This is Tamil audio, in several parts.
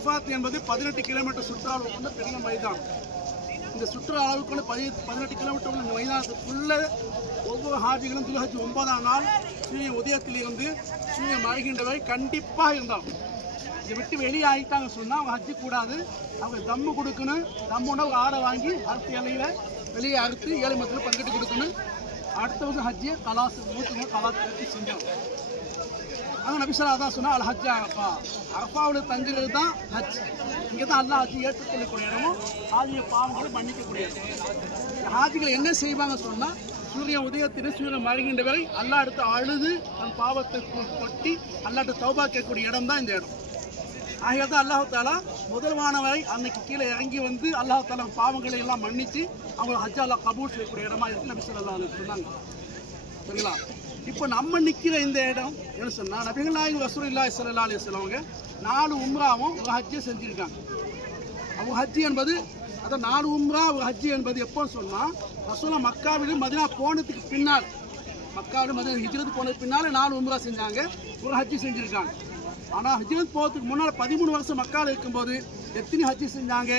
அரஃபாத் என்பது பதினெட்டு கிலோமீட்டர் சுற்றுலா கொண்ட பெரிய மைதானம் இந்த சுற்றுலா அளவுக்குள்ள பதி பதினெட்டு கிலோமீட்டர் உள்ள இந்த மைதானத்துக்குள்ள ஒவ்வொரு ஹாஜிகளும் துலஹஜ் ஒன்பதாம் நாள் சூரிய உதயத்திலிருந்து சூரியன் மறைகின்ற வரை கண்டிப்பாக இருந்தாங்க இதை விட்டு வெளியாகிட்டாங்க சொன்னால் அவங்க ஹஜ்ஜு கூடாது. அவங்க தம்மு கொடுக்கணும். தம்முன்னா ஒரு ஆடை வாங்கி அறுத்து இலையில வெளியே அறுத்து ஏழை மக்களுக்கு பங்கிட்டு கொடுக்கணும். அடுத்தவங்க ஹஜ்ஜியை கலாஸ் மூத்தவங்க கலாஸ் பற்றி செஞ்சோம் அவங்க நபிசரா தான் சொன்னால் அல் ஹஜ் அரஃபா. அரஃபாவில் தங்குறது தான் ஹஜ். இங்கே தான் அல்லா ஹஜ் ஏற்றுக்கொள்ளக்கூடிய இடமும் ஹாஜிய பாவங்களை மன்னிக்கக்கூடிய இடம் ஹாஜிகள் என்ன செய்வாங்க சொன்னால் சூரியன் உதயத்திற்கு சூரியன் மறைகின்ற வரை அல்லா எடுத்து அழுது தன் பாவத்தை கொட்டி அல்லாட்ட தௌபா கேட்கக்கூடிய இடம் தான் இந்த இடம். ஆகிய தான் அல்லாஹ் தாலா முதல்வானவரை அன்னைக்கு கீழே இறங்கி வந்து அல்லாஹு தாலா பாவங்களை எல்லாம் மன்னித்து அவங்க ஹஜ் அல்லா கபூல் செய்யக்கூடிய இடமா இருக்கு. நபி சொல்லா சொன்னாங்க. சரிங்களா? இப்போ நம்ம நிற்கிற இந்த இடம் என்ன சொன்னால் நபிகள் நாயகம் ரசூலுல்லாஹி ஸல்லல்லாஹு அலைஹி வஸல்லம் நாலு உம்ராவும் ஒரு ஹஜ்ஜை செஞ்சுருக்காங்க. அவங்க ஹஜ்ஜி என்பது அதான் நாலு உம்ரா ஒரு ஹஜ்ஜி என்பது எப்போ சொன்னால் ரசூலா மக்காவிலும் மதினா போனதுக்கு பின்னால் மக்காவிலும் மதினா ஹிஜ்ரத் போனதுக்கு பின்னால் நாலு உம்ரா செஞ்சாங்க ஒரு ஹஜ்ஜி செஞ்சுருக்காங்க. ஆனால் ஹிஜ்ரத் போகிறதுக்கு முன்னால் பதிமூணு வருஷம் மக்கள் இருக்கும்போது எத்தனை ஹஜ்ஜி செஞ்சாங்க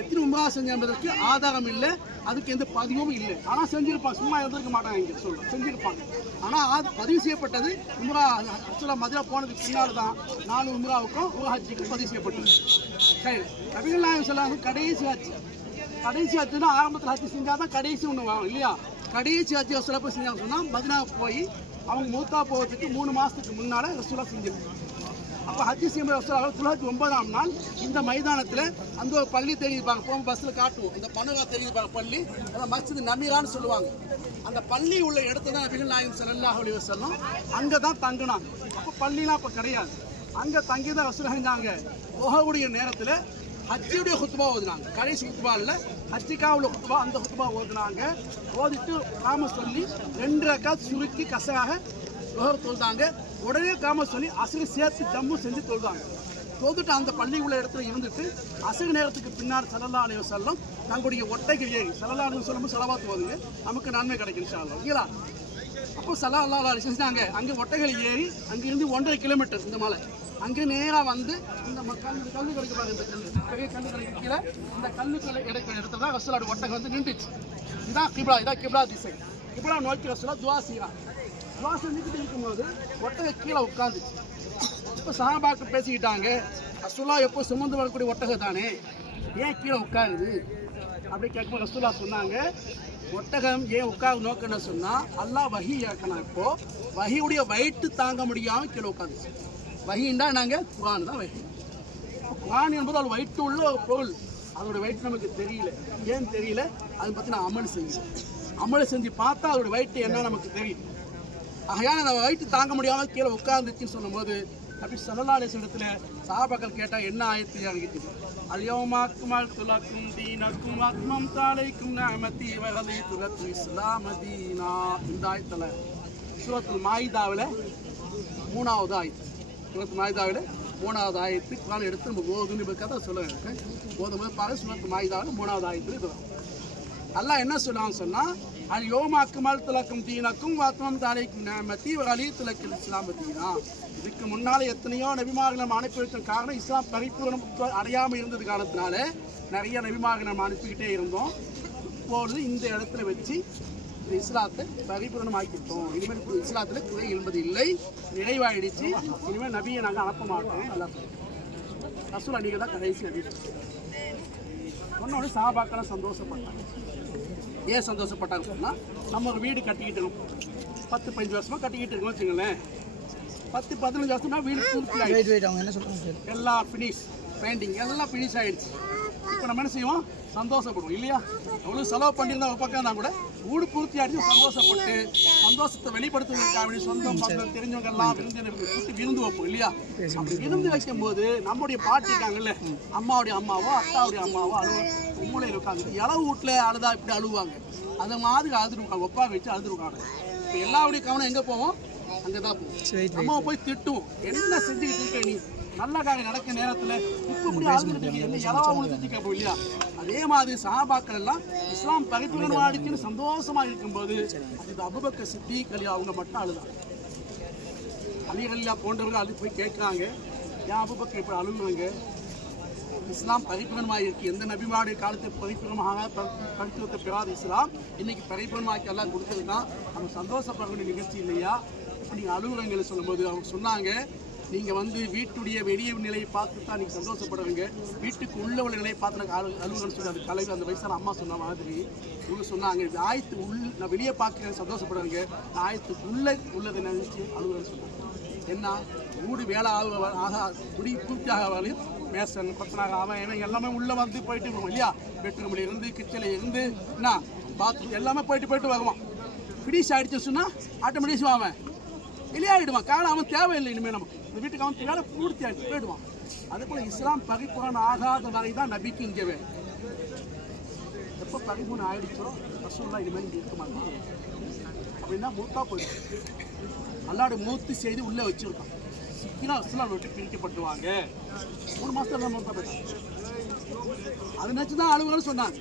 எத்தனை உமரா செஞ்ச என்பதற்கு ஆதாரம் இல்லை அதுக்கு எந்த பதிவும் இல்லை. ஆனால் செஞ்சிருப்பாங்க சும்மா இருந்திருக்க மாட்டாங்க இங்கே சொல்ல செஞ்சிருப்பாங்க. ஆனால் அது பதிவு செய்யப்பட்டது உம்ரா ஆக்சுவலாக மதுரை போனதுக்கு பின்னால் தான் நாலு உம்ராவுக்கும் ஒரு ஹஜ்ஜிக்கும் பதிவு செய்யப்பட்டது. சரி நபிகள் நாயகம் சொல்லாங்க கடைசி ஹஜ் கடைசி ஹஜ்ஜுனா ஆரம்பத்தில் ஹஜ்ஜி செஞ்சால் தான் கடைசி ஒன்று வரும் இல்லையா? கடைசி ஹஜ்ஜி சிறப்பு போய் செஞ்சாங்க சொன்னால் மதினாவுக்கு போய் அவங்க மூத்தா போகிறதுக்கு மூணு மாதத்துக்கு முன்னால் ரசூலாக செஞ்சிருக்காங்க அப்போ ஹஜ்ஜி செய்யும்போது ரசூலா தொள்ளாயிரத்தி ஒன்பதாம் நாள் இந்த மைதானத்தில் அந்த ஒரு பள்ளி தெரிவிப்பாங்க போகும் பஸ்ஸில் காட்டுவோம். இந்த பனகா தெரிவிப்பாங்க பள்ளி. அதை மஸ்ஜித் நமீரான்னு சொல்லுவாங்க. அந்த பள்ளி உள்ள இடத்துல தான் நபிகள் நாயகம் ஸல்லல்லாஹு அலி வசல்லம் அங்கே தான் தங்கினாங்க. அப்போ பள்ளிலாம் அப்போ கிடையாது. அங்கே தங்கி தான் ரசூல் செஞ்சாங்க போகக்கூடிய நேரத்தில் ஹஜ்ஜியுடைய குத்துபா ஓதுனாங்க. கடைசி குத்துபா இல்லை உள்ள குத்துபா அந்த குத்துபா ஓதுனாங்க. ஓதிட்டு காம சொல்லி ரெண்டு ரக்கா சுருக்கி கசாக உலகம் தொழுதாங்க உடனே காம சொல்லி அசுகு சேர்த்து ஜம்மு செஞ்சு தொழுதாங்க. தொழுதுட்டு அந்த பள்ளி உள்ள இடத்துல இருந்துட்டு அசுகு நேரத்துக்கு பின்னால் சல்லல்லா அலைஹி நம்முடைய தங்களுடைய ஒட்டைகள் ஏறி சல்லல்லா அலைஹி வஸல்லம் செலவாத்து போதுங்க நமக்கு நன்மை கிடைக்கும் சாலம் ஓகேங்களா? அப்போ சலா அல்லா செஞ்சாங்க அங்கே ஒட்டைகள் ஏறி அங்கேருந்து ஒன்றரை கிலோமீட்டர் இந்த மலை. அங்கே நேராக வந்து இந்த ம- கல் கல்லு கிடைக்க பாருங்க இந்த கல் பெரிய கல் கிடைக்க கீழே இந்த கல்லுக்குள்ள கிடைக்கிற இடத்துல தான் ரசூலோட ஒட்டகம் வந்து நின்றுச்சு. இதான் கிப்லா இதான் கிப்லா திசை. கிப்லா நோக்கி ரசூலா துவா செய்கிறான் சுவாசம் செஞ்சுக்கிட்டு இருக்கும்போது ஒட்டகை கீழே உட்காந்துச்சு இப்போ சாபாக்கு பேசிக்கிட்டாங்க ரசூலா எப்போ சுமந்து வரக்கூடிய ஒட்டகம் தானே? ஏன் கீழே உட்காருது? அப்படி கேட்கும்போது ரசூலா சொன்னாங்க ஒட்டகம் ஏன் உட்கார நோக்கன்னு சொன்னால் அல்லாஹ் வகி இறக்கணும் இப்போ. வகியுடைய வயிற்று தாங்க முடியாமல் கீழே உட்காந்துச்சு வகின்னா நாங்கள் குரான் தான் வகி. குரான் என்பது அது வயிற்று உள்ள ஒரு பொருள். அதோட வயிற்று நமக்கு தெரியல. ஏன் தெரியல? அதை பற்றி நான் அமல் செஞ்சேன் அமல் செஞ்சு பார்த்தா அதோட வயிற்று என்ன நமக்கு தெரியும்? ஆகையால் அந்த வயிற்று தாங்க முடியாமல் கீழே உட்கார்ந்துச்சுன்னு சொல்லும்போது அப்படி சொல்லலாலே இடத்துல சாபாக்கள் கேட்டால் என்ன ஆயத்து இறங்கிட்டு அல்யோமாக்குமால் துலக்கும் தீனக்கும் அக்மம் தாலைக்கும் நமதி வகலை துலத்து இஸ்லாமதீனா இந்த ஆயத்தில் சூரத்துல் மாயுதாவில் மூணாவது ஆயத்து. சூரத்து மாயுதாவில் மூணாவது ஆயத்து. குரான் எடுத்து நம்ம ஓதுன்னு இப்போ கதை சொல்ல இருக்கேன் ஓதும் போது பாரு சூரத்து மாயிதாவில் மூணாவது ஆயத்தில் இது நல்லா என்ன சொல்லுவாங்க சொன்னால் அல் யோமாக்குமால் துலக்கும் தீனக்கும் வாத்மம் தாலைக்கும் நேமத்தி அலி துலக்கில் இஸ்லாம் தீனா. இதுக்கு முன்னால் எத்தனையோ நபிமார்கள் நம்ம அனுப்பி வைத்த காரணம் இஸ்லாம் பரிபூர்ணம் அடையாமல் இருந்தது காரணத்தினால நிறைய நபிமார்கள் நம்ம அனுப்பிக்கிட்டே இருந்தோம். இப்பொழுது இந்த இடத்துல வச்சு இந்த இஸ்லாத்தை பரிபூர்ணம் ஆக்கிட்டோம் இனிமேல் இஸ்லாத்தில் குறை என்பது இல்லை. நிறைவாயிடுச்சு. இனிமேல் நபியை நாங்கள் அனுப்ப மாட்டோம். நல்லா ரசூல் நீங்கள் தான் கடைசி நபி. சொன்னோடனே சாபாக்கெல்லாம் சந்தோஷப்பட்டாங்க. ஏன் சந்தோஷப்பட்டாங்க சொன்னால் நம்ம ஒரு வீடு கட்டிக்கிட்டு இருக்கோம். பத்து பதினஞ்சு வருஷமா கட்டிக்கிட்டு இருக்கோம் வச்சுங்களேன் பத்து பதினஞ்சு வருஷமா வீடு பூர்த்தி எல்லாம் ஃபினிஷ் பெயிண்டிங் எல்லாம் ஃபினிஷ் ஆயிடுச்சு. இப்போ நம்ம என்ன செய்வோம்? சந்தோஷப்படுவோம் இல்லையா? எவ்வளோ செலவு பண்ணியிருந்தா ஒரு பக்கம் தான் கூட வீடு பூர்த்தி ஆயிடுச்சு சந்தோஷப்பட்டு சந்தோஷத்தை வெளிப்படுத்துவதற்காக வேண்டி சொந்தம் பந்தம் தெரிஞ்சவங்க எல்லாம் விருந்தினர்கள் கூட்டி விருந்து வைப்போம் இல்லையா? அப்படி விருந்து வைக்கும் போது நம்முடைய பாட்டி இருக்காங்கல்ல அம்மாவுடைய அம்மாவோ அத்தாவுடைய அம்மாவோ அழுவ மூளையில் உட்காந்து இளவு வீட்டில் அழுதா இப்படி அழுவாங்க. அந்த மாதிரி அழுதுருக்காங்க ஒப்பா வச்சு அழுதுருக்காங்க இப்போ எல்லாருடைய கவனம் எங்கே போவோம்? அங்கே தான் போவோம் அம்மாவை போய் திட்டுவோம். என்ன செஞ்சுக்கிட்டு இருக்க நீ? நல்ல காரியம் நடக்க நேரத்தில் இப்ப இப்படி என்ன இலவா உழுதுட்டு கேட்போம் இல்லையா? அதே மாதிரி சஹாபாக்கள் எல்லாம் இஸ்லாம் பரிபூர்ணமாடிச்சுன்னு சந்தோஷமா இருக்கும்போது அது அபுபக்க சித்தி கலி அவங்க மட்டும் அழுதாங்க. அலி போன்றவர்கள் அழுது போய் கேட்குறாங்க ஏன் அபுபக்கர் இப்படி அழுகுறாங்க? இஸ்லாம் பரிபூர்ணமாக இருக்கு. எந்த நபிமாடு காலத்தை பரிபூர்ணமாக பரித்துவத்தை பெறாத இஸ்லாம் இன்னைக்கு பரிபூர்ணமாக்கி எல்லாம் கொடுத்ததுன்னா நம்ம சந்தோஷப்பட வேண்டிய நிகழ்ச்சி இல்லையா? இப்படி நீங்கள் அலுவலகங்களை சொல்லும்போது அவங்க சொன்னாங்க நீங்கள் வந்து வீட்டுடைய வெளிய நிலையை பார்த்து தான் நீங்கள் சந்தோஷப்படுவீங்க வீட்டுக்கு உள்ள உள்ள நிலையை பார்த்து எனக்கு அலு அலுவலகம் சொல்லி அந்த அந்த வயசான அம்மா சொன்ன மாதிரி இவங்க சொன்னாங்க இது ஆயத்து உள் நான் வெளியே பார்க்குறேன் சந்தோஷப்படுவீங்க நான் ஆயத்துக்கு உள்ளே உள்ளதை நினைச்சு அலுவலகம் சொன்னாங்க. என்ன ஊடு வேலை ஆக ஆக குடி பூர்த்தி ஆக வரையும் மேசன் கொத்தனாக அவன் இவன் எல்லாமே உள்ளே வந்து போயிட்டு வருவோம் இல்லையா? பெட்ரூமில் இருந்து கிச்சனில் இருந்து என்ன? பாத்ரூம் எல்லாமே போயிட்டு போயிட்டு வருவான். ஃபினிஷ் ஆகிடுச்சு சொன்னால் ஆட்டோமேட்டிக்ஸ் அவன் வெளியாகிடுவான் காரணம் அவன் தேவையில்லை இனிமேல் நமக்கு. இந்த வீட்டுக்கு அவன் வேலை பூர்த்தி ஆகிட்டு போயிடுவான். அதே போல் இஸ்லாம் பரிபூரணம் ஆகாத வரை தான் நபிக்கு இங்கே வேணும் எப்போ பரிபூர்ணம் ஆயிடுச்சோ ரசூல்லா இனிமேல் இங்கே இருக்க மாட்டான். அப்படின்னா மூத்தா போயிடும். அல்லாடு மூத்து செய்து உள்ளே வச்சுருக்கான். சிக்கினா இஸ்லாம் விட்டு பிரிக்கப்பட்டுவாங்க மூணு மாதத்துல மூத்தா போயிட்டான் அதை நினச்சி தான் அலுவலர் சொன்னாங்க.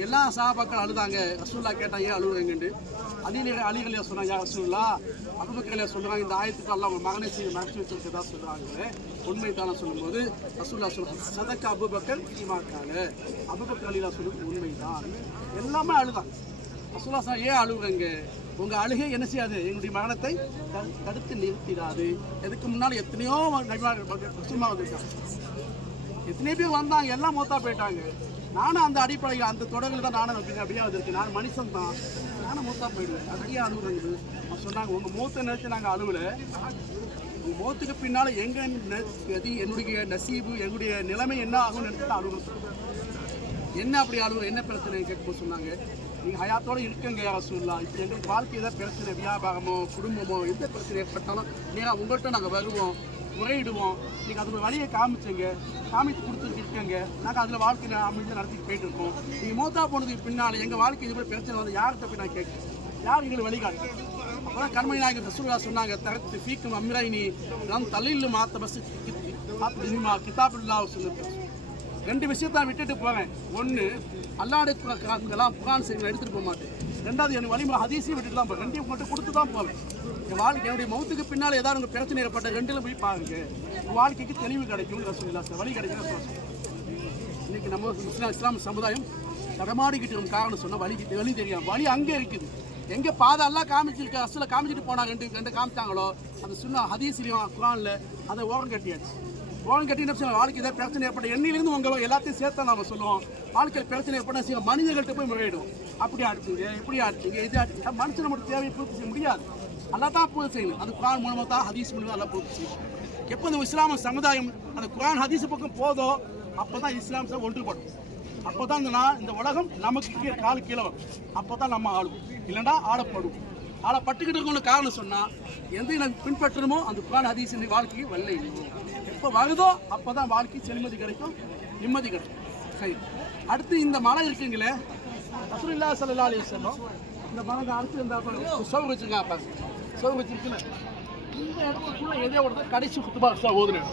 எல்லா சகாபாக்கள் அழுதாங்க. ரசூல்லா கேட்டாங்க ஏன் அதே நேரம் அலிகளையா சொன்னாங்க ரசூல்லா அபுபக்கரையா சொல்கிறாங்க இந்த ஆயத்துக்கு எல்லாம் அவங்க மகனை செய்து மறைச்சி வச்சிருக்கதா சொல்கிறாங்களே உண்மை தானே சொல்லும்போது ரசூல்லா சொல்கிறாங்க சதக்க அபுபக்கர் ஈமாக்காங்க அபுபக்கர் அலிலா சொல்லுறது உண்மைதான். எல்லாமே அழுதாங்க ரசூல்லா சார் ஏன் அழுகுறீங்க உங்கள் அழுகை என்ன செய்யாது? எங்களுடைய மரணத்தை த- தடுத்து நிறுத்திடாது. இதுக்கு முன்னால் எத்தனையோ முஸ்லிமா வந்திருக்காங்க. எத்தனை பேர் வந்தாங்க எல்லாம் மூத்தா போயிட்டாங்க. நானும் அந்த அடிப்படையில் அந்த தொடரில் தான் நானும் அப்படி அப்படியே வந்திருக்கு நான் மனுஷன் தான். நானும் மூத்தா போயிடுவேன். அதுக்கே அழுகுறது அவங்க சொன்னாங்க உங்கள் மூத்த நினைச்சு நாங்கள் அழுவலை. உங்கள் மூத்துக்கு பின்னால் எங்கள் கதி என்னுடைய நசீபு எங்களுடைய நிலைமை என்ன ஆகும்னு நினைச்சு தான் அழுகுறோம் என்ன அப்படி அழுகுற என்ன பிரச்சனை கேட்கும்போது சொன்னாங்க. நீங்கள் ஹயாத்தோட இருக்கங்க ரசூல்லா இப்போ எங்களுக்கு வாழ்க்கை பிரச்சனை வியாபாரமோ குடும்பமோ எந்த பிரச்சனை ஏற்பட்டாலும் நீங்கள் உங்கள்கிட்ட நாங்கள் வருவோம் முறையிடுவோம் நீங்கள் அதோட வழியை காமிச்சங்க. காமிச்சு கொடுத்துருக்கீங்க நாங்கள் அதில் வாழ்க்கையில் அமைஞ்சு நடத்திட்டு போயிட்டு இருக்கோம். நீங்கள் மூத்தா போனதுக்கு பின்னால் எங்கள் வாழ்க்கை இது மாதிரி பிரச்சனை வந்து யார்கிட்ட போய் நான் கேட்குறேன்? யார் எங்களை வழிகாட்டு அப்புறம் கண்மணி நாயகர் ரசூல்லா சொன்னாங்க தரத்து ஃபீக்கும் அம்ராயினி நான் தலையில் மாற்ற பஸ் கிதாபுல்லா சொல்லுங்க ரெண்டு விஷயத்தான் விட்டுட்டு போவேன். ஒன்று அல்லாடு எல்லாம் புகான் செய்தி எடுத்துகிட்டு போக மாட்டேன். ரெண்டாவது எனக்கு வழிமுறை ஹதீஸையும் விட்டுட்டு தான் போவேன். ரெண்டையும் மட்டும் கொடுத்து தான் போவேன். என் வாழ்க்கை என்னுடைய மௌத்துக்கு பின்னால் ஏதாவது உங்கள் பிரச்சனை ஏற்பட்ட ரெண்டில் போய் பாருங்க. உங்கள் வாழ்க்கைக்கு தெளிவு கிடைக்கும். ரசூல்லா சார் வழி கிடைக்கும் ரசூல்லா இன்றைக்கி இன்னைக்கு நம்ம முஸ்லிம் இஸ்லாம் சமுதாயம் தடமாடிக்கிட்டு இருக்கும் காரணம் சொன்னால் வழி வழி தெரியும் வழி அங்கே இருக்குது. எங்கே பாதை எல்லாம் காமிச்சிருக்கு அசில் காமிச்சிட்டு போனாங்க ரெண்டு ரெண்டு காமிச்சாங்களோ அது சொன்ன ஹதீஸ்லையும் குரானில் அதை ஓரம் கட்டியாச்சு. லோன் கட்டி என்ன வாழ்க்கை ஏதாவது பிரச்சனை ஏற்பட எண்ணிலிருந்து உங்கள் எல்லாத்தையும் சேர்த்தா நம்ம சொல்லுவோம். வாழ்க்கையில் பிரச்சனை ஏற்பட சில மனிதர்கள்ட்ட போய் முறையிடும் அப்படி ஆடுச்சுங்க இப்படி ஆடுச்சுங்க இது ஆடுச்சு மனுஷன் நம்மளுடைய தேவையை பூர்த்தி செய்ய முடியாது. அதெல்லாம் தான் பூர்த்தி செய்யணும். அது குரான் மூலமாக தான் ஹதீஸ் மூலமாக எல்லாம் பூர்த்தி செய்யும் எப்போ இந்த இஸ்லாம சமுதாயம் அந்த குரான் ஹதீஸ் பக்கம் போதோ அப்போ தான் இஸ்லாம் சார் ஒன்றுபடும். அப்போ தான் இந்த இந்த உலகம் நமக்கு கால் கீழே வரும். அப்போ தான் நம்ம ஆளுவோம். இல்லைன்னா ஆனால் பட்டுக்கிட்டு இருக்கவங்களுக்கு காரணம் சொன்னால் எந்த நான் பின்பற்றணுமோ அந்த குரான் ஹதீஸ் இந்த வாழ்க்கைக்கு வெள்ளை இப்போ வருதோ அப்போ தான் வாழ்க்கை செல்மதி கிடைக்கும் நிம்மதி கிடைக்கும். சரி. அடுத்து இந்த மலை இருக்குங்களே ரசூலுல்லா சல்லா அலி வஸல்லம். இந்த மலை அடுத்து இந்த சோறு வச்சுருக்காங்க பாருங்க சோறு வச்சிருக்குல்ல. இந்த இடத்துக்குள்ள எதோ ஒரு கடைசி குத்துபா சார் ஓதுனேன்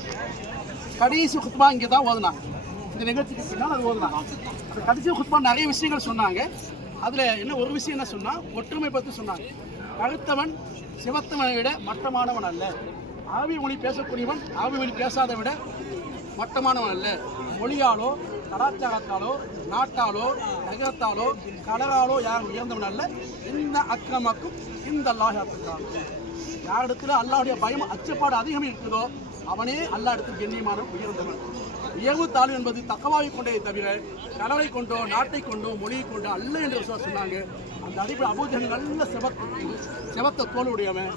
கடைசி குத்துபா இங்கே தான் ஓதுனாங்க. இந்த நிகழ்ச்சிக்கு பின்னால் அது ஓதுனாங்க. அந்த கடைசி குத்துபா நிறைய விஷயங்கள் சொன்னாங்க. அதில் என்ன ஒரு விஷயம் என்ன சொன்னால் ஒற்றுமை பற்றி சொன்னாங்க. கழுத்தவன் சிவத்தவனை விட மட்டமானவன் அல்ல. ஆவி மொழி பேசக்கூடியவன் ஆவி மொழி பேசாத விட மட்டமானவன் அல்ல. மொழியாலோ கலாச்சாரத்தாலோ நாட்டாலோ நகரத்தாலோ கடலாலோ யார் உயர்ந்தவன் அல்ல. இந்த அக்கிரமக்கும் இந்த அல்லாஹ் யாரிடத்துல அல்லாவுடைய பயம் அச்சப்பாடு அதிகம் இருக்குதோ அவனே அல்லா இடத்தில் கண்ணியமான உயர்ந்தவன். உயர்வு தாழ்வு என்பது தக்கவாவை கொண்டே தவிர கடலை கொண்டோ நாட்டை கொண்டோ மொழியை கொண்டோ அல்ல என்று சொன்னாங்க. அந்த அடிப்படை அபூஜன் நல்ல செவத் செவத்த தோல் உடையவன்.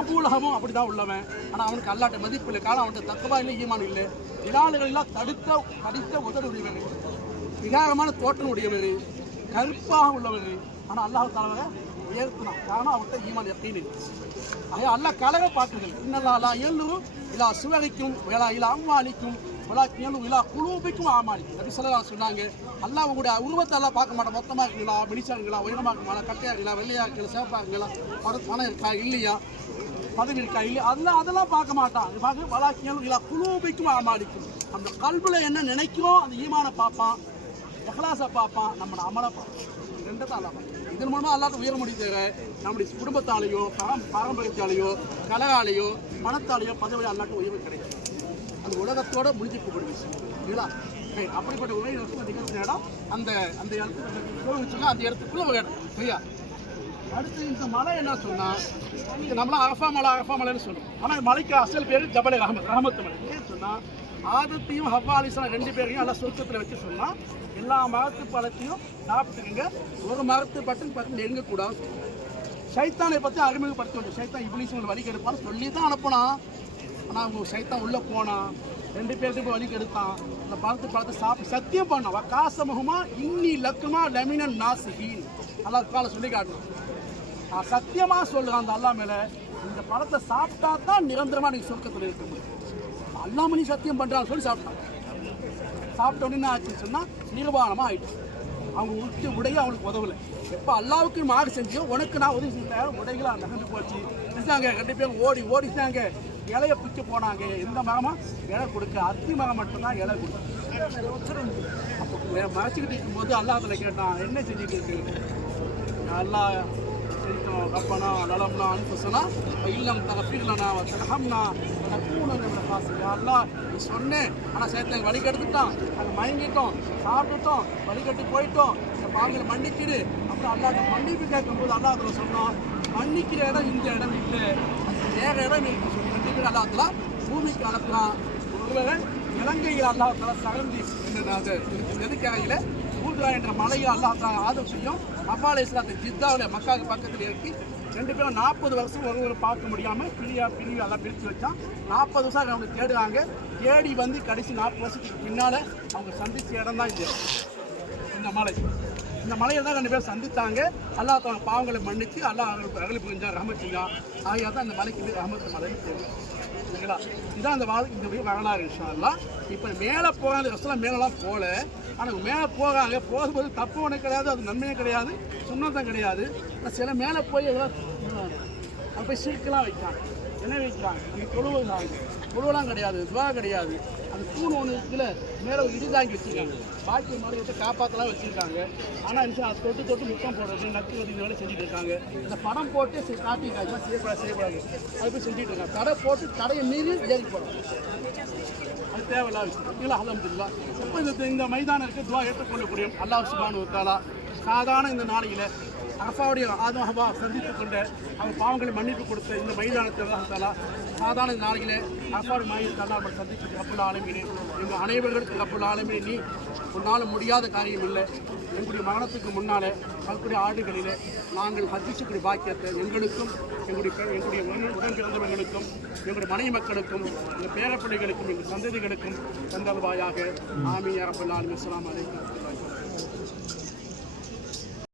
அபூலகமும் அப்படிதான் உள்ளவன். ஆனால் அவனுக்கு அல்லாட்ட மதிப்பு இல்லை. காரணம் அவன்கிட்ட தக்கவா இல்லை ஈமான் இல்லை. வினாடுகள் எல்லாம் தடுத்த தடித்த உதடு உடையவன். விகாரமான தோற்றம் உடையவர் கருப்பாக உள்ளவர் ஆனால் அல்லாஹ் தலைவரை உயர்த்தினான். காரணம் அவர்கிட்ட ஈமான் எப்படின்னு ஐயா அல்லாஹ் கலக பார்க்குது இன்னல்லா எல்லு இலா சிவகைக்கும் விலா இலா அம்மாலிக்கும் விலா எல்லு இலா குழுபிக்கும் ஆமாலிக்கும் அப்படி சொல்லலாம் சொன்னாங்க அல்லாஹ் அவங்களுடைய உருவத்தை எல்லாம் பார்க்க மாட்டோம் மொத்தமாக இருக்குங்களா? வெளிச்சாருங்களா உயரமாக இருக்குங்களா? கட்டையாக இருக்குங்களா? வெள்ளையாக இருக்குங்களா? சிவப்பாக இருக்குங்களா? பணம் பணம் இருக்கா? இல்லையா? பதவி இருக்கா? இல்லையா? அதெல்லாம் அதெல்லாம் பார்க்க மாட்டான். அது பார்க்க வலாக்கியல் இல்லை குழுபிக்கும் ஆமாலிக்கும் அந்த கல்வியில் என்ன நினைக்கிறோம்? அந்த ஈமான பார்ப்பான். எஹ்லாஸை பார்ப்பான் நம்ம அமலை பார்ப்பான் ரெண்டு தான் பார்ப்பான். இதன் மூலமாக அல்லாட்ட உயர முடியுது நம்முடைய குடும்பத்தாலேயோ பரம் பாரம்பரியத்தாலேயோ கலராலேயோ பணத்தாலேயோ பதவி அல்லாட்ட உயர்வு கிடையாது. அந்த உலகத்தோட முடிஞ்சு போடுவீங்க சரிங்களா சரி, அப்படிப்பட்ட உரை நிகழ்ந்த இடம் அந்த அந்த இடத்துக்கு வச்சுக்கோ அந்த இடத்துக்குள்ள ஒரு இடம். சரியா? அடுத்து இந்த மலை என்ன சொன்னால் நம்மளாம் அரஃபா மலை அரஃபா மலைன்னு சொல்லுவோம். ஆனால் மலைக்கு அசல் பேர் ஜபலை ரஹமத் ரஹமத் மலை. ஏன் சொன்னால் ஆதத்தையும் ஹவ்வா அலிஸ்லாம் ரெண்டு பேரையும் நல்லா சுருக்கத்தில் வச்சு சொன்னால் எல்லா மரத்து பழத்தையும் சாப்பிட்டுக்கங்க. ஒரு மரத்து பட்டன் பக்கம் நெருங்கக்கூடாது. சைத்தானை பற்றி அறிமுகப்படுத்த வேண்டும் சைத்தான் இப்ளீஸ் உங்களுக்கு வழி கெடுப்பான்னு சொல்லி தான் அனுப்பினான். ஆனால் அவங்க சைத்தான் உள்ளே போனான். ரெண்டு பேருக்கு வழி கெடுத்தான். அந்த பழத்து பழத்தை சாப்பிட்டு சத்தியம் பண்ணான். காசமுகமா இன்னி லக்குமா லெமினன் நாசிஹீன் நல்லா காலை சொல்லி காட்டணும் நான் சத்தியமாக சொல்லுறேன் அந்த அல்லா மேலே. இந்த பழத்தை சாப்பிட்டா தான் நிரந்தரமாக நீங்கள் சொர்க்கத்தில் இருக்க முடியும். அல்லாம சத்தியம் பண்ணுறான்னு சொல்லி சாப்பிட்டான் சாப்பிட்ட என்ன ஆச்சுன்னு சொன்னால் நிர்வாணமாக ஆயிடுச்சு அவங்க உட்டு உடைய அவனுக்கு உதவலை. எப்போ அல்லாவுக்கு மாறு செஞ்சோ உனக்கு நான் உதவி செஞ்சேன் உடைகளாக நகர்ந்து போச்சு. செஞ்சாங்க ரெண்டு பேரும் ஓடி ஓடிச்சாங்க இலைய பிச்சு போனாங்க. எந்த மரமா இலை கொடுக்க. அத்தி மரம் மட்டும்தான் இலை கொடுக்கும். அப்போ மறைச்சிக்கிட்டு இருக்கும்போது அல்லாஹ்ல கேட்டான் என்ன செஞ்சுட்டு இருக்கு அல்லாஹ் சரிக்கும் ரப்பனா நலம்னா அனுப்புசனா இல்லம் தகஃபிர்லனா தரஹம்னா நக்கூன காசு அல்லாஹ் நீ சொன்னேன் ஆனால் சேர்த்து வழி கெடுத்துட்டான். நாங்கள் மயங்கிட்டோம் சாப்பிட்டுட்டோம் வழிகட்டு போயிட்டோம். இந்த பாவங்களை மன்னிக்கிடு அப்புறம் அல்லாஹ் மன்னிப்பு கேட்கும்போது போது அதில் சொன்னோம் மன்னிக்கிற இடம் இந்த இடம் இல்லை. வேற இடம் இருக்கு சொல்லி ரெண்டு பூமிக்கு அனுப்புறான் ஒருவேளை இலங்கையில் அல்லாஹால சகந்தி என்னது நெருக்கரையில் ஊதுரா என்ற மலையை அல்லாஹால ஆதரவு செய்யும். அப்பாலே இஸ்லாத்தை ஜித்தாவில் மக்காவுக்கு பக்கத்தில் இறக்கி ரெண்டு பேரும் நாற்பது வருஷம் ஒரு ஒரு பார்க்க முடியாமல் பிரியா பிரிவு எல்லாம் பிரித்து வச்சான் நாற்பது வருஷம் அவங்க தேடுறாங்க. தேடி வந்து கடைசி நாற்பது வருஷத்துக்கு பின்னால் அவங்க சந்தித்த இடம் தான் இது. இந்த மலை. இந்த மலையை தான் ரெண்டு பேரும் சந்தித்தாங்க அல்லாஹ் தன் பாவங்களை மன்னித்து அல்லாஹ் அவங்களுக்கு அகலி புரிஞ்சா ரஹமத் செஞ்சான் ஆகியா தான் இந்த மலைக்கு பேர் ரஹமத் மலை சரிங்களா? இதுதான் அந்த வாழ்க்கை இந்த வரலாறு விஷயம் இப்போ மேலே போகிற அந்த ரசலாம் மேலெலாம் போகல ஆனால் மேலே போகாங்க. போகும்போது தப்பு ஒன்றும் கிடையாது அது நன்மையும் கிடையாது சுண்ணத்தம் கிடையாது. சில மேலே போய் எல்லாம் அப்போ சீக்கெல்லாம் வைக்காங்க என்ன வைக்கிறாங்க? இங்கே தொழுவுறாங்க புழுவெல்லாம் கிடையாது துவா கிடையாது. அந்த தூண் ஒன்று இதில் மேலே ஒரு இடிதாங்கி வச்சுருக்காங்க. பாக்கி மரத்தை காப்பாற்றலாம் வச்சுருக்காங்க. ஆனால் இருந்துச்சு அதை தொட்டு தொட்டு முத்தம் போடுறது நட்டு வந்து வேலை செஞ்சுட்டு இருக்காங்க. இந்த படம் போட்டு சரி காப்பி காய்ச்சலாம் செய்யக்கூடாது செய்யக்கூடாது. அது போய் செஞ்சுட்டு இருக்காங்க. தடை போட்டு தடையை மீறி ஏறி போடுறாங்க அது தேவையில்லாத விஷயம். இல்லை அலமதுல்லா இப்போ இந்த இந்த மைதானம் இருக்குது துவா ஏற்றுக்கொள்ளக்கூடிய அல்லாஹ் சுபானு தாலா சாதாரண இந்த நாளையில் அரசாவுடைய ஆதம் ஹபா சந்தித்து கொண்ட அவர் பாவங்களை மன்னிப்பு கொடுத்த இந்த மைதானத்தை அல்லாஹ் சாதாரண இந்த நாளையில் அரசாவுடைய மையத்தால் நம்ம சந்தித்து கப்பல் ஆலமீனே எங்கள் அனைவர்களுக்கு கப்பல் ஆலமீனே நீ உன்னால் முடியாத காரியம் இல்லை. எங்களுடைய மரணத்துக்கு முன்னால் அவர்களுடைய ஆடுகளிலே நாங்கள் ஹஜ்ஜிச்சுக்குரிய பாக்கியத்தை எங்களுக்கும் எங்களுடைய எங்களுடைய உடன் பிறந்தவர்களுக்கும் எங்களுடைய மனைவி மக்களுக்கும் எங்கள் பேரப்பிள்ளைகளுக்கும் எங்கள் சந்ததிகளுக்கும் தந்தல்வாயாக ஆமி அரபுல்லா இஸ்லாம் அலைக்கும்.